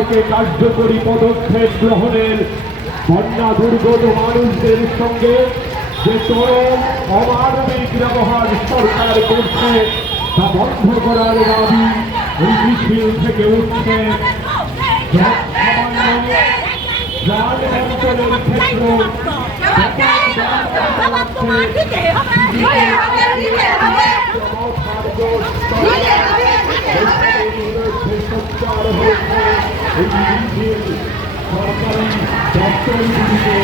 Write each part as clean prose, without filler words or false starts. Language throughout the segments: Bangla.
সরকারকে কার্যকরী পদক্ষেপ গ্রহণের, বন্যা দুর্গত মানুষদের সঙ্গে যে চরম অমানবিক ব্যবহার সরকার করছে তা বন্ধ করার দাবি এই মিছিল থেকে উঠছে। অঞ্চলের ক্ষেত্রে সরকারি দপ্তরগুলিতে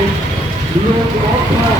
নিয়োগ রক্ষা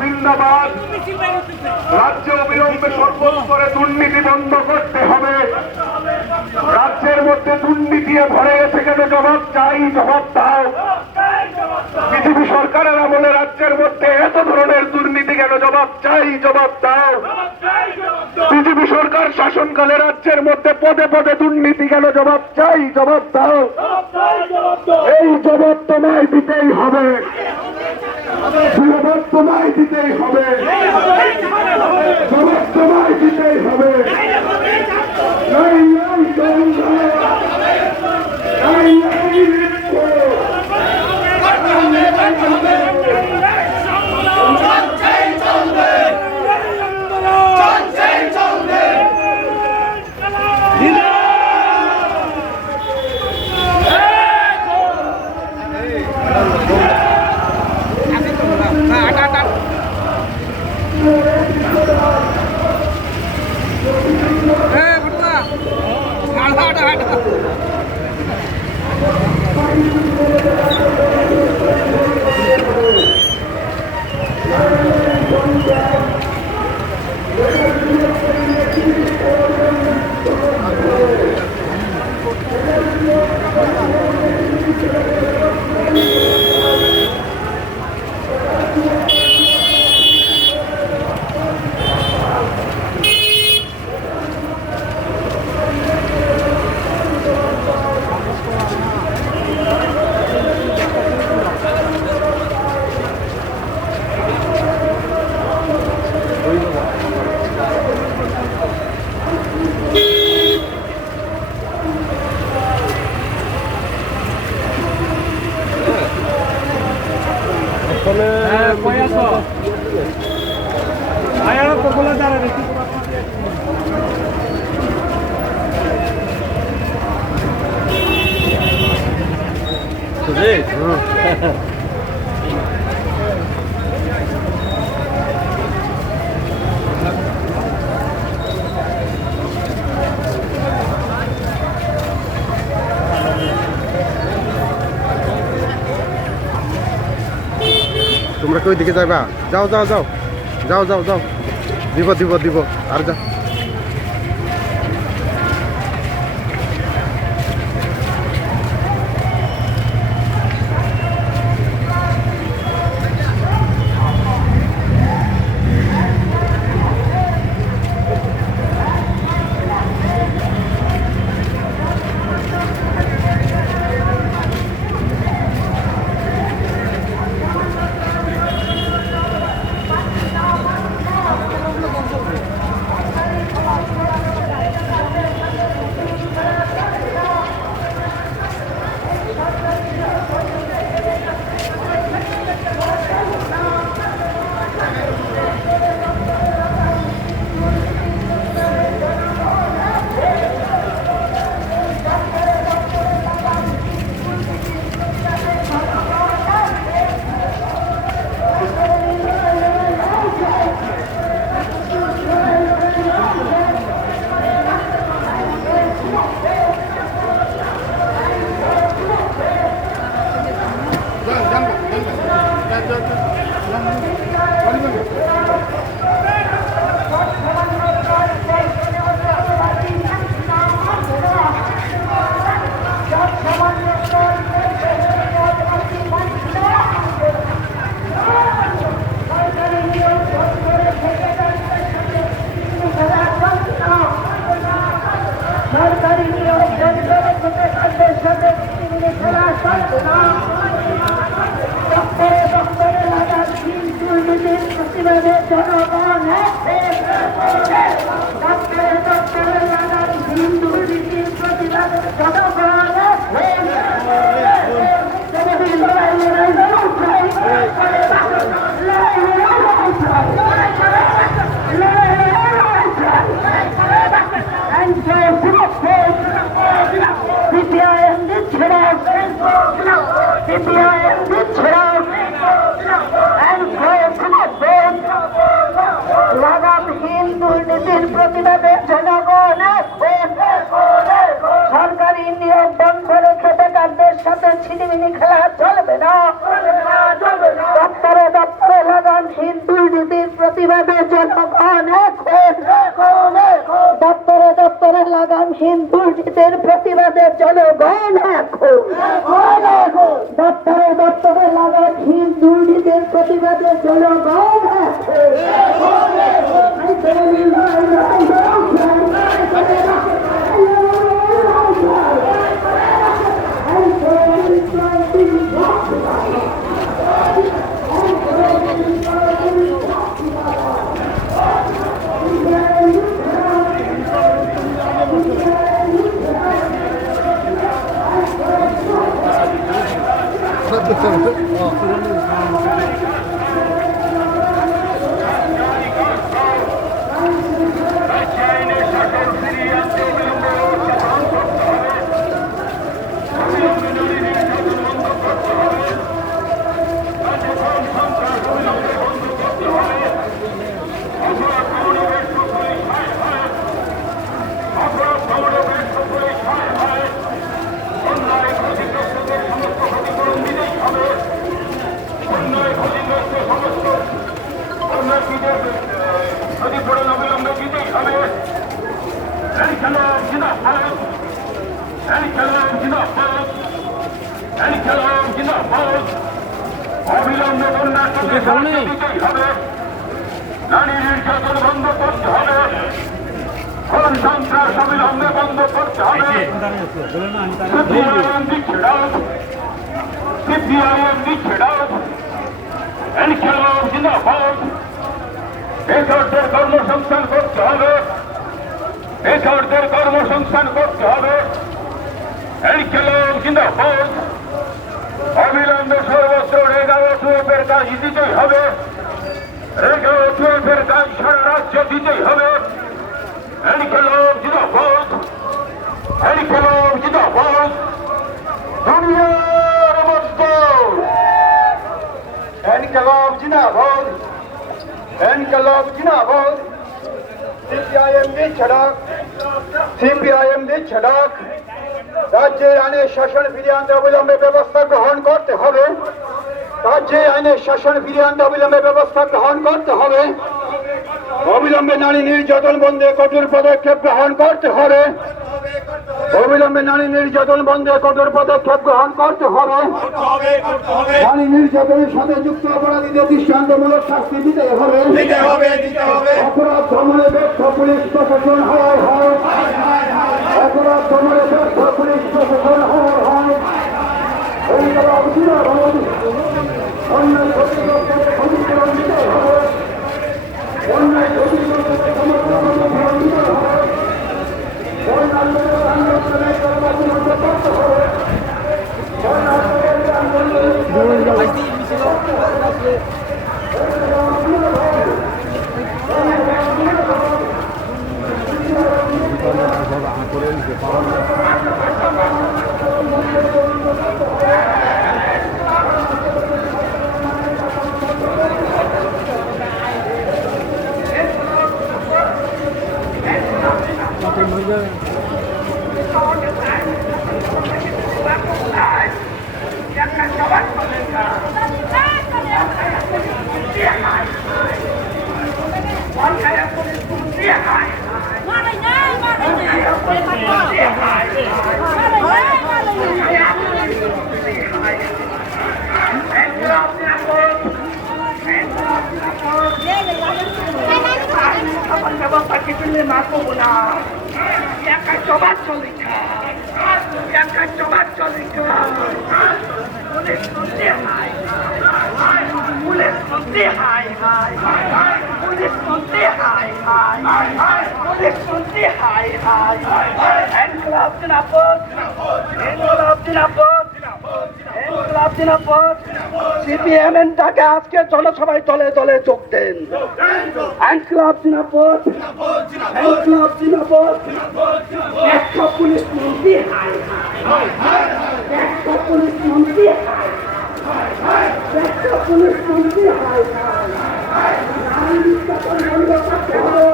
জিন্দাবাদ। রাজ্য অবিলম্বে সর্বস্তরে দুর্নীতি বন্ধ করতে হবে। রাজ্যের মধ্যে দুর্নীতি ভরে গেছে কেন? জবাব চাই, জবাব দাও। বিজেপি সরকারের আমলে রাজ্যের মধ্যে এত ধরনের দুর্নীতি কেন? জবাব চাই, জবাব দাও। বিজেপি সরকার শাসনকালে রাজ্যের মধ্যে পদে পদে দুর্নীতি কেন? জবাব চাই, জবাব দাও। এই জবাব তোমায় দিতেই হবে, জবাব তোমায় দিতেই হবে, জবাব তোমায় দিতেই হবে। তোমরা কই দিকে যাইবা? যাও যাও যাও যাও যাও যাও, দিব দিব দিব, আর যাও। সরকারি নিয়োগ দপ্তরে দপ্তরে লাগান দুর্নীতির প্রতিবাদে জনগণ দপ্তরে দপ্তরে লাগান দুর্নীতির প্রতিবাদে জনগণ লাগামহীন দুর্নীতির প্রতিবাদে জনগণ সরকারি নিয়োগ বন্ধ রেখে বেকারদের সাথে ছিনিমিনি খেলা চলবে না। দপ্তরে দপ্তরে লাগামহীন দুর্নীতির প্রতিবাদে জনগণ দপ্তরে দপ্তরে লাগামহীন দুর্নীতির প্রতিবাদে জনগণ দপ্তরে দপ্তরে লাগামহীন দুর্নীতির প্রতিবাদে জনগণ অবিলম্বে বন্যার হবে, নারী নির্যাতন বন্ধ করতে হবে, খুন সন্ত্রাস অবিলম্বে বন্ধ করতে হবে। সিপিআইএম দিচ্ছে ডাক, ইনকিলাব জিন্দাবাদ। বেকারদের কর্মসংস্থান করতে হবে, বেকারদের কর্মসংস্থান করতে হবে, ইনকিলাব জিন্দাবাদ। অবিলম্বে সর্বত্র রেগা ও সুপের দিতেই হবে, রেডিও টুয়েলভের গান সারা রাজ্যে দিতেই হবে। এনকেলব জিন্দাবাদ, এনকেলব জিন্দাবাদ, দুনিয়ার মজদুর এনকেলব জিন্দাবাদ, এনকেলব জিন্দাবাদ। সিপিআইএম দিচ্ছে ডাক, সিপিআইএম দিচ্ছে ডাক, রাজ্যের আইনের শাসন ফিরিয়ে আনতে অবিলম্বে ব্যবস্থা গ্রহণ করতে হবে, রাজ্যে আইনের শাসন ফিরিয়ে আনতে অবিলম্বে ব্যবস্থা গ্রহণ করতে হবে, অবিলম্বে নারী নির্যাতন বন্ধে কঠোর পদক্ষেপ গ্রহণ করতে হবে, অবিলম্বে নারী নির্যাতন বন্ধে কঠোর পদক্ষেপ গ্রহণ করতে হবে, নারী নির্যাতনের সাথে যুক্ত অপরাধীদের দৃষ্টান্তমূলক শাস্তি দিতে হবে, অপরাধ দমনে ব্যর্থ পুলিশ প্রশাসন হয় হয়, অপরাধ দমনে ব্যর্থ পুলিশ প্রশাসন হয় হয়। অন্যায় ক্ষতিগ্রস্তকে ক্ষতিপূরণ দিতে হবে, অন্যায় ক্ষতিগ্রস্তকে ক্ষতিপূরণ দিতে হবে, বর্ণাঢ্যদের আন্দোলনের কর্মসূচি করতে হবে, বর্ণাঢ্যদের আন্দোলনের ব্যবস্থা কিছু না করবো না, একা সবার চলে একা সবার চলে পুলিশ করতে হাই পুলিশ করতে হাই হাই পুলিশ করতে হাই হাই পুলিশ করতে হাই হাই এনকলাব জিন্দাবাদ, এনকলাব জিন্দাবাদ, এনকলাব জিন্দাবাদ। সিপিএম তাকে আজকে জনসভায় দলে দলে যোগ দেন। এনকলাব জিন্দাবাদ, এনকলাব জিন্দাবাদ। একটা পুলিশ মন্ত্রী হাই হাই, একটা পুলিশ মন্ত্রী হাই হাই, একটা পুলিশ মন্ত্রী হাই হাই। নারী নির্যাতন বন্ধ করতে হবে,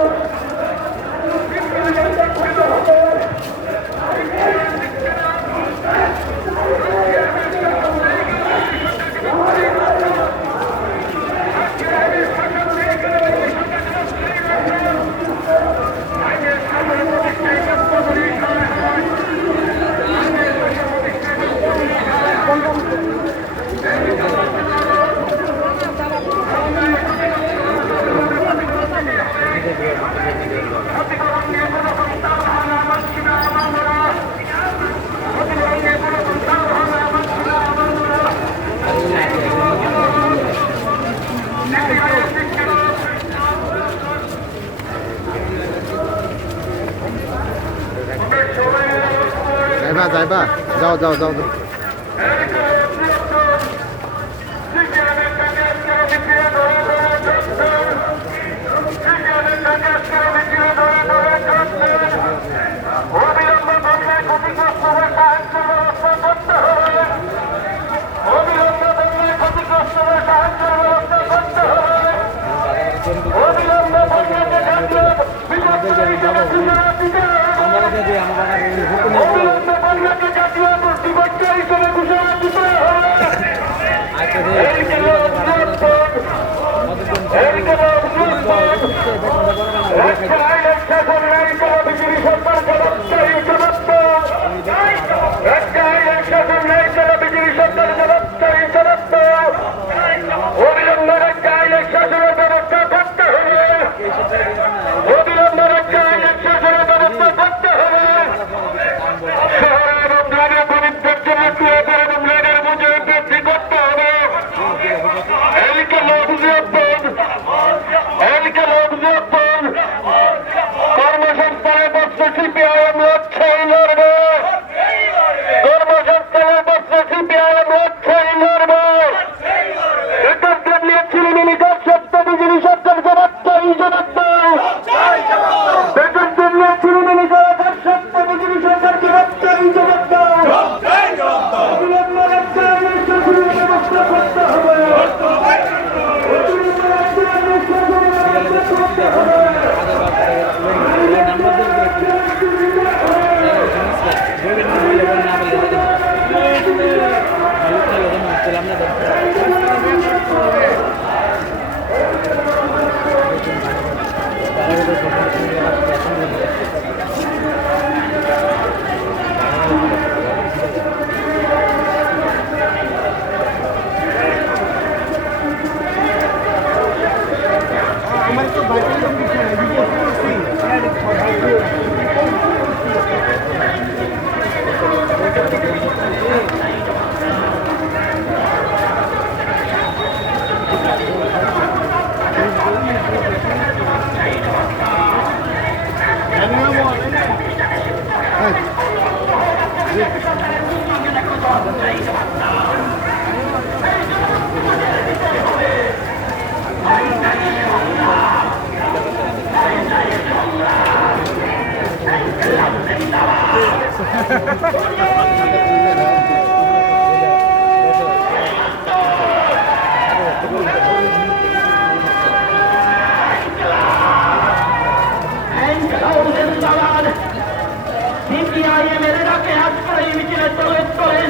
যাইবা যাও যাও যাও যাও।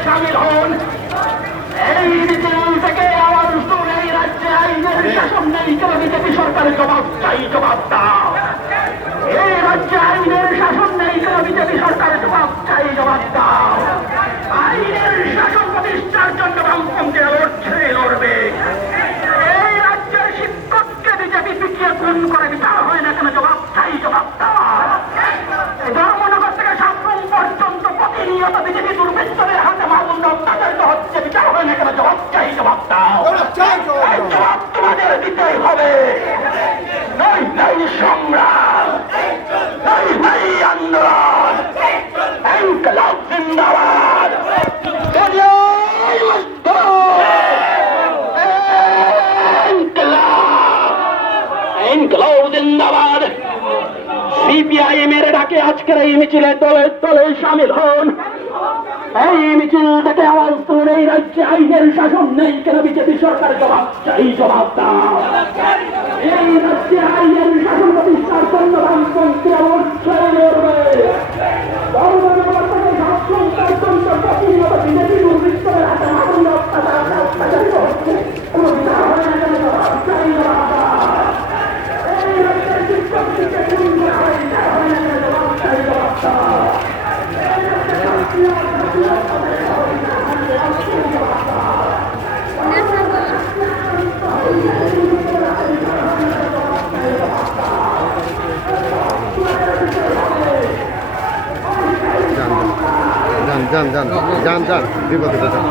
শামিল হন। এই মিছিল থেকে আওয়াজ তুলে এই রাজ্যে আইনের শাসন নেই কেন বিজেপি সরকারের জবাব চাই, জবাব দাও। এই রাজ্যে আইনের শাসন নেই কেন বিজেপি সরকারের জবাব চাই, জবাব দাও। আইনের শাসন প্রতিষ্ঠার জন্য বামপন্থী লড়ছে, লড়বে। এই রাজ্যের শিক্ষককে বিজেপি পিটিয়ে খুন করে বিচার হয় না কেন, জবাব চাই, জবাব দাও। ধর্মনগর থেকে সাতরুম পর্যন্ত প্রতিনিয়ত বিজেপি দুর্বৃত্তদের হাতে মামুন অত্যাচারিত হচ্ছে, বিচার হয় না কেন, জবাব চাই, জবাব দাও। এই জবাব তোমাদের দিতেই হবে। নাই নাই সংগ্রাম, নাই নাই আন্দোলন, ইনকলাব জিন্দাবাদ। ইনকলাব জিন্দাবাদ। সিপিআইএম এর ডাকে আজকের এই মিছিলে দলে দলে শামিল হন। এই মিছিল থেকে আওয়াজ তুলে এই রাজ্যে আইনের শাসন নেই কেন বিজেপি সরকার জবাব চাই, জবাব দাও। এই রাজ্যে আইনের শাসন প্রতিষ্ঠার জন্য বামপন্থী অবশ্যই লড়বে। ধর্মনগর থেকে সাতরুম পর্যন্ত প্রতিনিয়ত বিজেপি দুর্বৃত্তদের হাতে মামুন অত্যাচারিত হচ্ছে, কোনো বিচার হয় না কেন, জবাব চাই, জবাব দাও। এই রাজ্যের শিক্ষককে খুন করা হয়, বিচার হয় না কেন, জবাব চাই, জবাব দাও। যান যান যান যান বিপদে যান।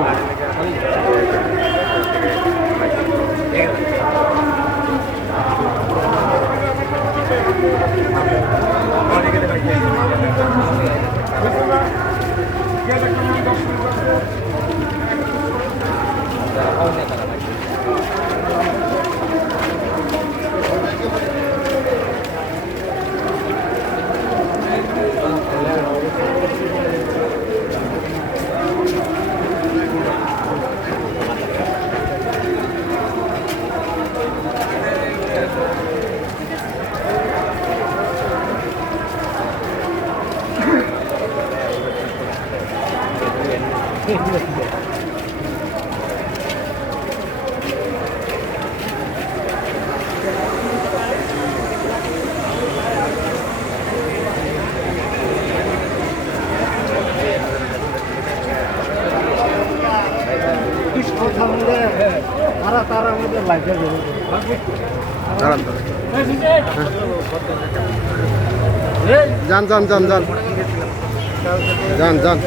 যান যান যান যান যান যান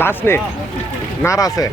লাস্ট নে নার আছে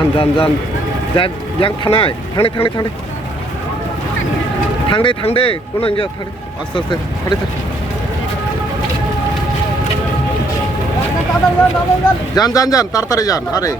जान yang थांदे কোনো ইয়ে থাড়ে আস্তে থাড়ে যান তাড়াতাড়ি যান আরে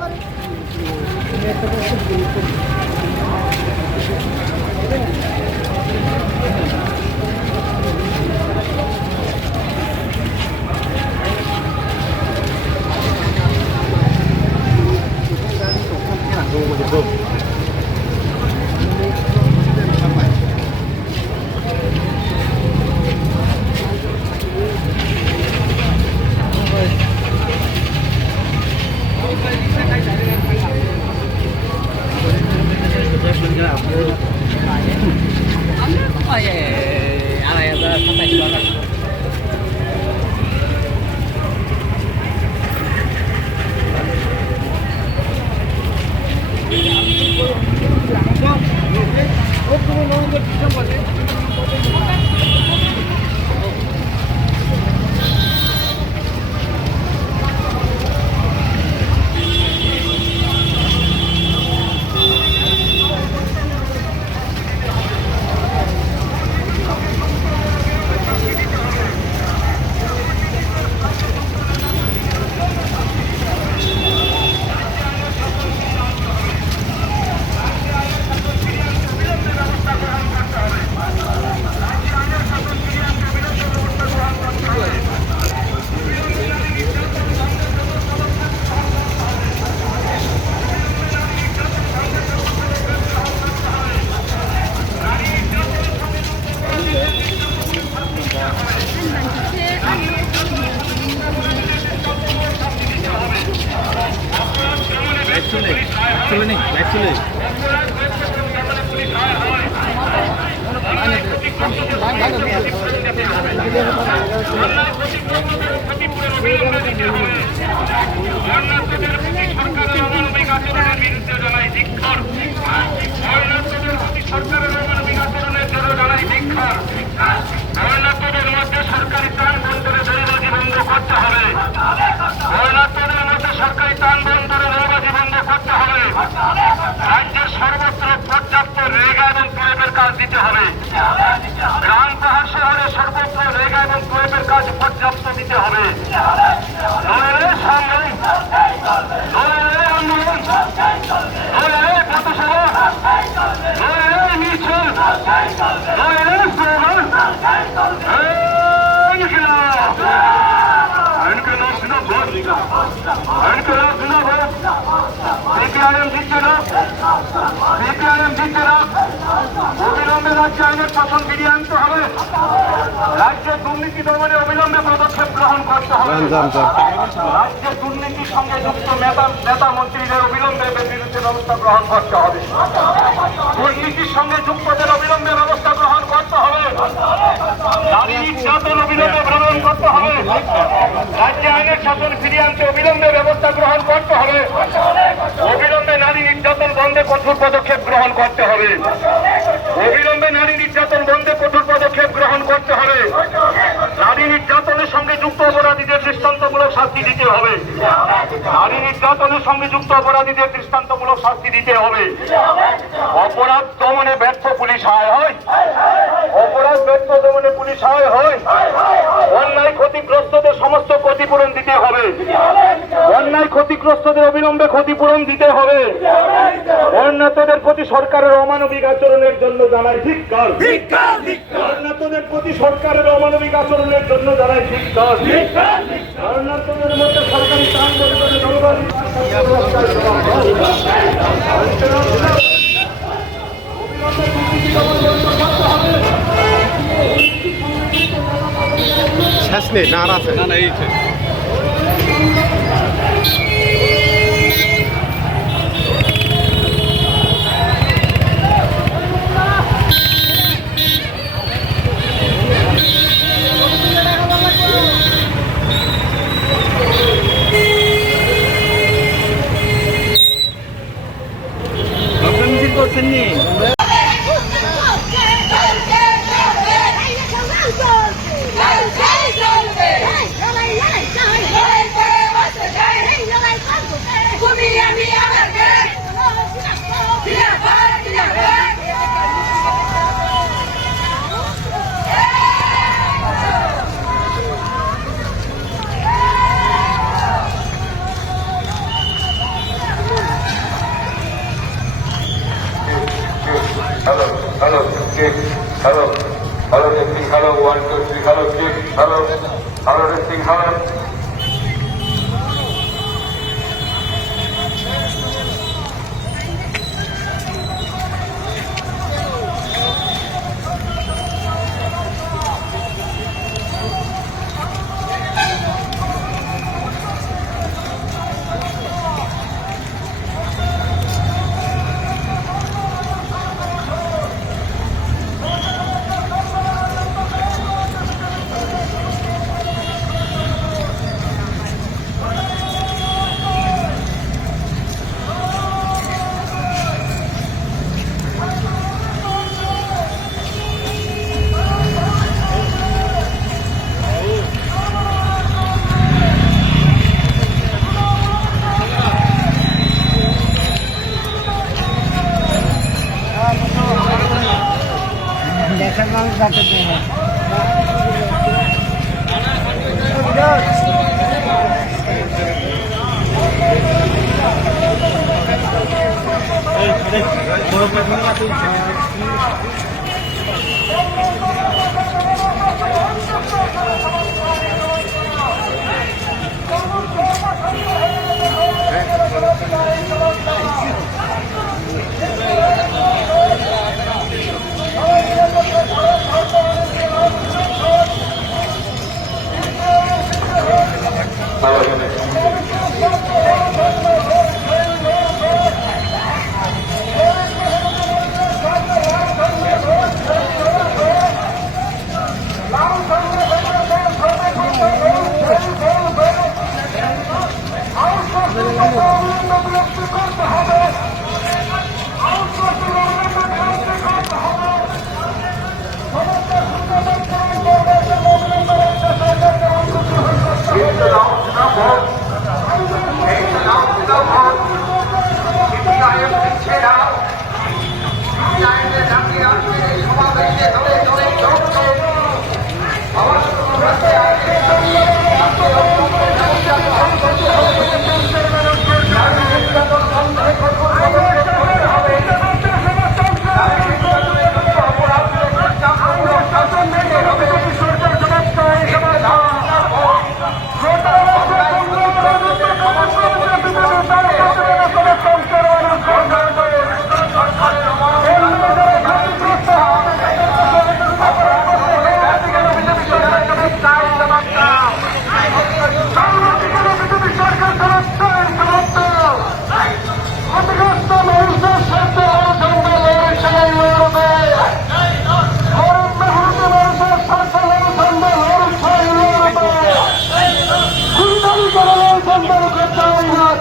বর্ণাঢ্যদের মধ্যে সরকারি ত্রাণ বন্দরে দলবাজি বন্ধ করতে হবে। বর্ণাঢ্যদের মধ্যে সরকারি ত্রাণ বন্দরে দলবাজি বন্ধ করতে হবে। রাজ্যের সর্বত্র পর্যাপ্ত রেগা এবং ক্লেবের কাজ দিতে হবে। গ্রাম পাহাড় শহরে সর্বত্র রেগা এবং ক্লেবের কাজ পর্যাপ্ত দিতে হবে। নইলে সংগ্রাম, নইলে আন্দোলন, নইলে পথসভা, নইলে মিছিল, নইলে স্লোগান, ইনকিলাব জিন্দাবাদ, ইনকিলাব জিন্দাবাদ, সিপিআইএম জিতছে না, সিপিআইএম জিতছে না। অবিলম্বে রাজ্যে আইনের শাসন ফিরিয়ে আনতে হবে। রাজ্যে দুর্নীতি দমনে অবিলম্বে পদক্ষেপ গ্রহণ করতে হবে। রাজ্যে দুর্নীতির সঙ্গে যুক্ত নেতা মন্ত্রীদের অবিলম্বে বিরুদ্ধে ব্যবস্থা গ্রহণ করতে হবে। দুর্নীতির সঙ্গে যুক্তদের অবিলম্বে ব্যবস্থা গ্রহণ করতে হবে। নারী নির্যাতন অবিলম্বে গ্রহণ করতে হবে। রাজ্যে আইনের শাসন ফিরিয়ে আনতে অবিলম্বে ব্যবস্থা গ্রহণ করতে হবে। অবিলম্বে নারী নির্যাতন বন্ধে কঠোর পদক্ষেপ গ্রহণ করতে হবে। অবিলম্বে নারী নির্যাতন বন্ধে কঠোর পদক্ষেপ গ্রহণ করতে হবে। নারী নির্যাতনের সঙ্গে যুক্ত অপরাধীদের দৃষ্টান্তমূলক শাস্তি দিতে হবে। নারী নির্যাতনের সঙ্গে যুক্ত অপরাধীদের দৃষ্টান্তমূলক শাস্তি দিতে হবে। অপরাধ দমনে ব্যর্থ পুলিশ হায় হয়, অপরাধ ব্যর্থ দমনে পুলিশ হায় হয়। অন্যায় ক্ষতিগ্রস্তদের সমস্ত ক্ষতিপূরণ দিতে হবে। অন্যায় ক্ষতিগ্রস্তদের অবিলম্বে ক্ষতিপূরণ দিতে হবে। বর্ণাঢ্যদের প্রতি সরকারের অমানবিক আচরণের জন্য জানাই ধিক্কার। বর্ণাঢ্যদের প্রতি সরকারের অমানবিক আচরণের জন্য জানাই ধিক্কার। বর্ণাঢ্যদের মধ্যে সরকারি ত্রাণ বন্টনে দলবাজি শেষ নেই না আর আছে না এই মিছিল করছেন নি Hello, check. Hello, hello, testing. Hello, 1, 2, 3. Hello, check. Hello, hello, testing. Hello.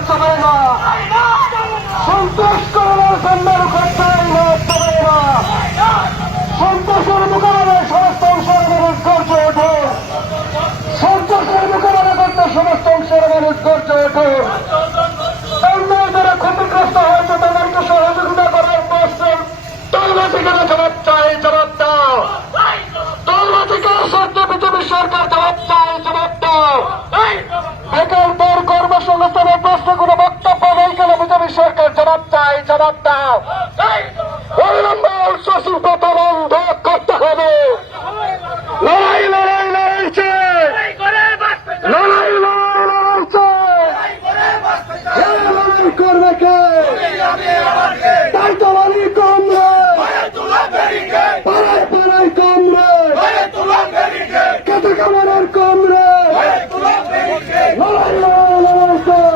চলে না, সন্ত্রাস করার সামনের ঘটনায় না চলে না, সন্ত্রাসের মোকাবেলায় সমস্ত অংশের মানুষ গর্জে ওঠে, সন্ত্রাসের মোকাবেলা করতে সমস্ত অংশের মানুষ গর্জে ওঠে। অন্যায় যারা ক্ষতিগ্রস্ত হয়েছে তাদেরকে সহযোগিতা করার প্রশ্ন তোমরা থেকে জবাব চাই, জবাব দাও। তোমরা থেকে সত্য বিজেপি সরকার জবাব চাই, জবাব দাও। বেকারদের কর্মসংস্থানের প্রশ্নে কোনো বক্তব্য নেই কেন বিজেপি সরকার জবাব চাই, জবাব দাও। অবিলম্বে উচ্চশিল্পতা বন্ধ করতে হবে। লড়াই লড়াই লড়াই চাই, লড়াই লড়াই লড়াই চাই। লড়াই করবে কে? তাই তো বলি কমরে, পাড়ায় পাড়ায় কমরে, কেটে কামানের কমরে। লড়াই লড়াই লড়াই চাই,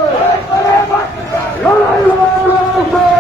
লড়াই লড়াই লড়াই চাই।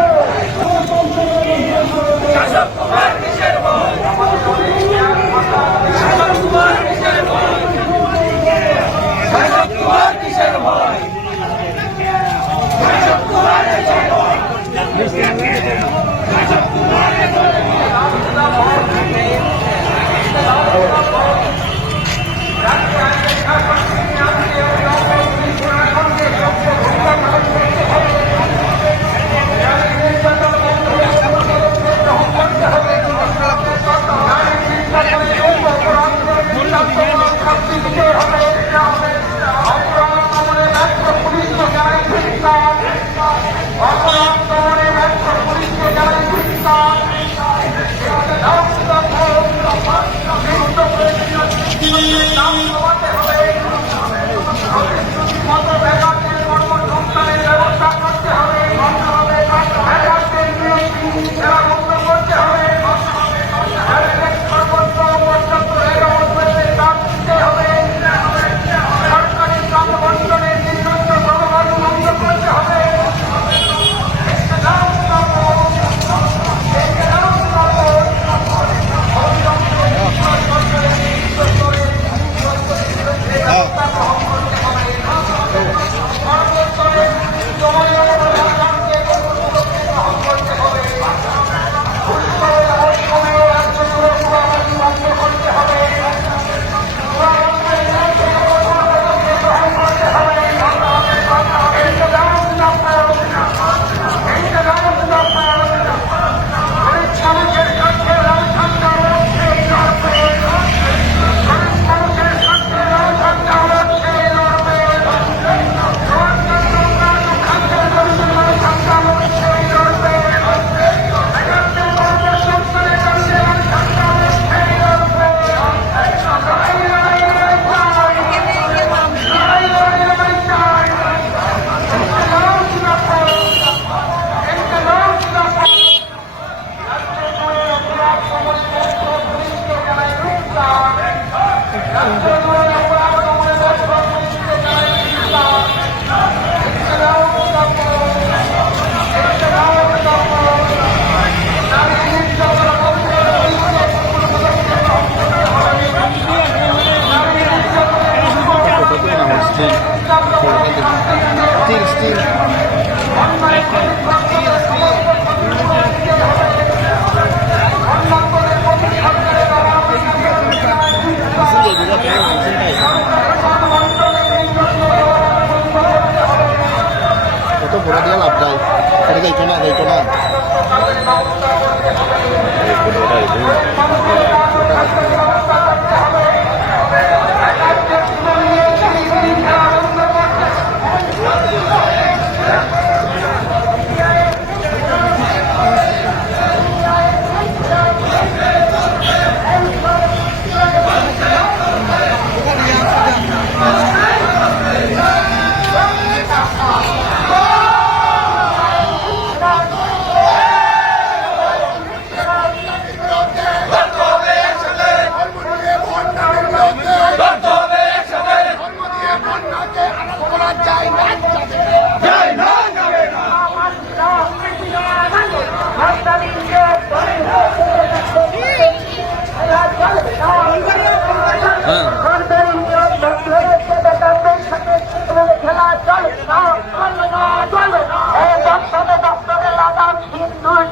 কত বড় দিয়ে লাভ যায়, এটা যাইতো না, যাইতো না। খেলা চল হিন্দুর